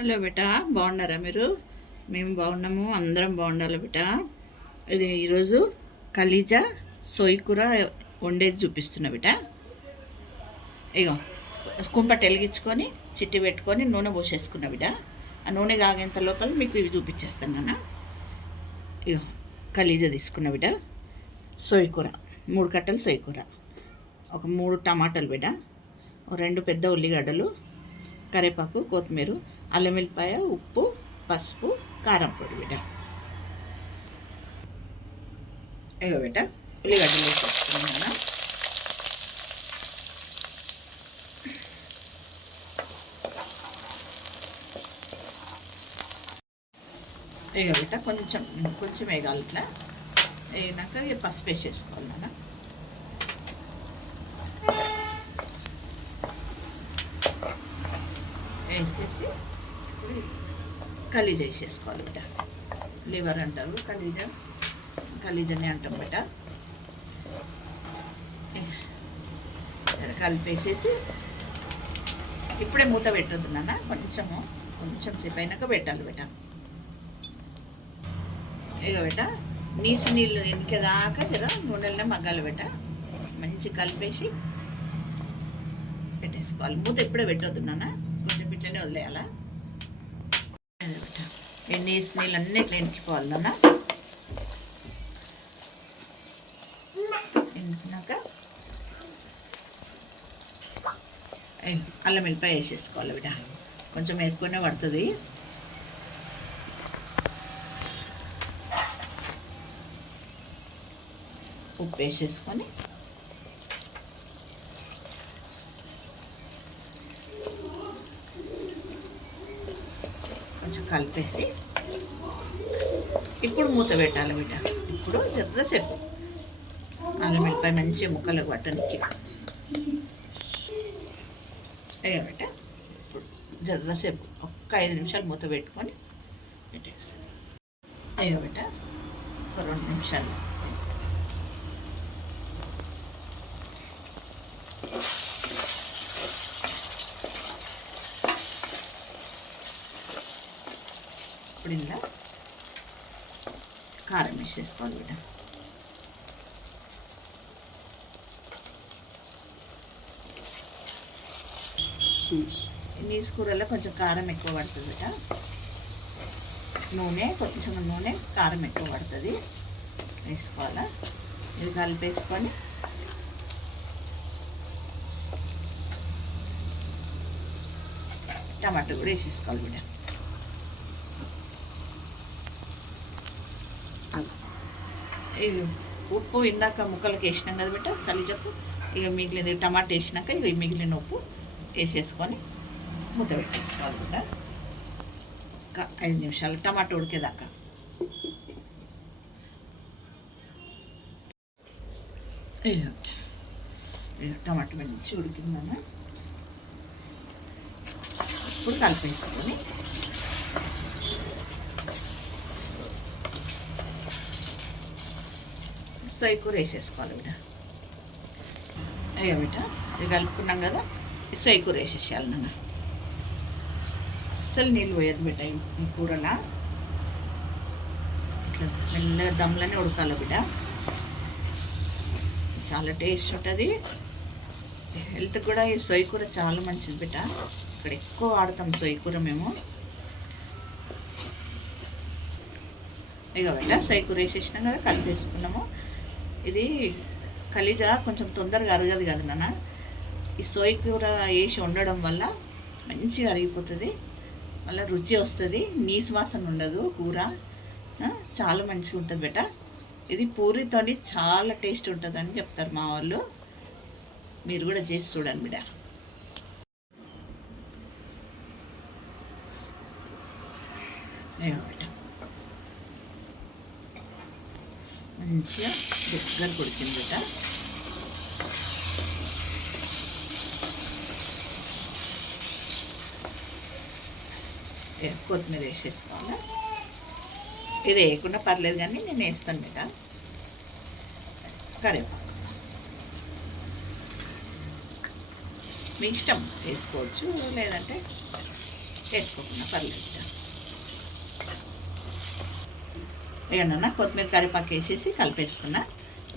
Hello బేటా, బాగున్నారా మీరు? మేము బాగున్నాము, అందరం బాగుండాలి బేటా. ఇది ఈరోజు కలీజా సోయి కూర వండేది చూపిస్తున్నా బేటా. ఇగో కుంపటి వెలిగించుకొని చిట్టి పెట్టుకొని నూనె పోసేసుకున్నా బిడ్డ. ఆ నూనె కాగేంత లోపల మీకు ఇవి చూపించేస్తాను నాన్న. ఇగో కలీజా తీసుకున్న బిడ్డ. సోయి కూర 3 కట్టలు సోయి కూర, ఒక 3 టమాటాలు బిడ్డ, 2 పెద్ద ఉల్లిగడ్డలు, కరివేపాకు, కొత్తిమీర, అల్లం వెల్లిపాయ, ఉప్పు, పసుపు, కారం పొడి బిడ్డ. ఇగో బిడ్డ ఉల్లిగడ్డలు వేసేసుకున్నాను. ఇగో బిడ్డ కొంచెం వేగాలి. ఇట్లా వేగినాక పసుపు వేసేసుకోవాలి నాన్న. వేసేసి కలీజా వేసేసుకోవాలి బిడ్డ. లివర్ అంటారు, కలీజానే అంటాం బిడ్డ. కలిపేసేసి ఇప్పుడే మూత పెట్టద్దు నాన్న, కొంచెం సేపు అయినాక పెట్టాలి బిడ్డ. ఇక బిడ్డ నీళ్ళు ఇంకేదాకా జర నూనెలనే మగ్గాలి బిడ్డ. మంచి కలిపేసి పెట్టేసుకోవాలి. మూత ఇప్పుడే పెట్టొద్దు నాన్న, కొంచెం ఇట్లనే వదిలేయాలా. నీళ్ళు అన్నీ ఇట్లా ఇంకిపోవాలి నాన్న. ఇంకినాక అల్లం వెల్లిపాయ వేసేసుకోవాలి బిడ్డ. కొంచెం ఎక్కువనే పడుతుంది. ఉప్పు వేసేసుకొని కొంచెం కలిపేసి ఇప్పుడు మూత పెట్టాలి బిడ్డ. ఇప్పుడు జర్రసేపు అల్లం వెల్లిపాయ మంచిగా ముక్కలకు పట్టడానికి అయ్యా బిడ్డ. ఇప్పుడు జర్రసేపు ఒక్క 5 నిమిషాలు మూత పెట్టుకొని పెట్టేస్తాను. అయ్యా బిడ్డ ఒక 2 నిమిషాలు ఇప్పుడు ఇలా కారం వేసేసుకోవాలి బిడ్డ. నీసు కూరలో కొంచెం కారం ఎక్కువ పడుతుంది బిడ్డ. కొంచెం నూనె కారం ఎక్కువ పడుతుంది, వేసుకోవాలా. ఇది కలిపేసుకొని టమాటో కూడా వేసేసుకోవాలి బిడ్డ. ఉప్పు ఇందాక ముక్కలకి వేసినాం కదా బిడ్డ కలీజాకు. ఇక మిగిలిన టమాటా వేసినాక ఇక మిగిలిన ఉప్పు వేసేసుకొని మూత పెట్టేసుకోవాలి బిడ్డ. ఒక 5 నిమిషాలు టమాటా ఉడికేదాకా. టమాటా మంచి ఉడికిందన్న. ఇప్పుడు కలిపేసుకొని సోయి కూర వేసేసుకోవాలి బిడ్డ. అయ్యో బిడ్డ ఇది కలుపుకున్నాం కదా, సోయి కూర వేసేసేయాలి నాన్న. అస్సలు నీళ్ళు పోయదు బిడ్డ ఈ కూరలా. ఇట్లా మెల్లగా దమ్లనే ఉడకాలి బిడ్డ. చాలా టేస్ట్ ఉంటుంది. హెల్త్ కూడా ఈ సోయి కూర చాలా మంచిది బిడ్డ. ఇక్కడ ఎక్కువ వాడతాం సోయి కూర మేము. ఇక బిడ్డ సోయి కూర వేసేసినాం కదా, కలిపేసుకున్నాము. ఇది కలీజా కొంచెం తొందరగా అరగదు కదా నాన్న. ఈ సోయి కూర వేసి వండడం వల్ల మంచిగా అరిగిపోతుంది, మళ్ళీ రుచి వస్తుంది, నీసు వాసన ఉండదు కూర. చాలా మంచిగా ఉంటుంది బేట. ఇది పూరితో చాలా టేస్ట్ ఉంటుందని చెప్తారు మా వాళ్ళు. మీరు కూడా చేసి చూడండి బిడ్డ. బిడ్డ మంచిగా దగ్గర కొడుతుంది బిడ్డ. కొత్తిమీర వేసేసుకోవాలి. ఇది వేయకుండా పర్లేదు కానీ నేను వేస్తాను బిడ్డ. కరివేపాకు మీ ఇష్టం వేసుకోవచ్చు, లేదంటే వేసుకోకుండా పర్లేదు బిడ్డ. ఏమన్నా కొత్తిమీర కరివేపాకు వేసేసి కలిపేసుకున్నా.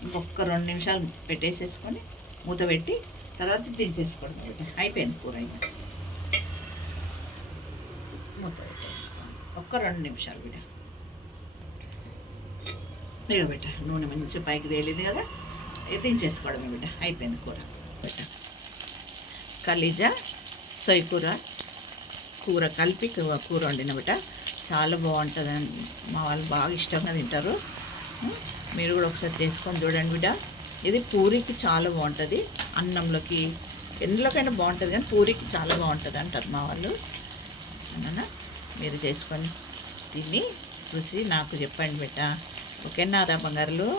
ఇంకొక 2 నిమిషాలు పెట్టేసేసుకొని మూత పెట్టి తర్వాత దించేసుకోవడం బిడ్డ. అయిపోయింది కూర. ఇంకా మూత పెట్టేసుకోండి ఒక్క 2 నిమిషాలు బిడ్డ. ఇక బిడ్డ నూనె మంచి పైకి తేలింది కదా, దించేసుకోవడమే బిడ్డ. అయిపోయింది కూర బిడ్డ. కలీజా సొయ్య కూర కలిపి కూర వండిన బిడ్డ. చాలా బాగుంటుంది. మా వాళ్ళు బాగా ఇష్టంగా తింటారు. మీరు కూడా ఒకసారి చేసుకొని చూడండి బిడ్డ. ఇది పూరికి చాలా బాగుంటుంది, అన్నంలోకి ఎందులోకైనా బాగుంటుంది, కానీ పూరికి చాలా బాగుంటుంది అంటారు మా వాళ్ళు. అన్న మీరు చేసుకొని తిని రుచి నాకు చెప్పండి బిడ్డ. ఓకేనా రా బంగారులు?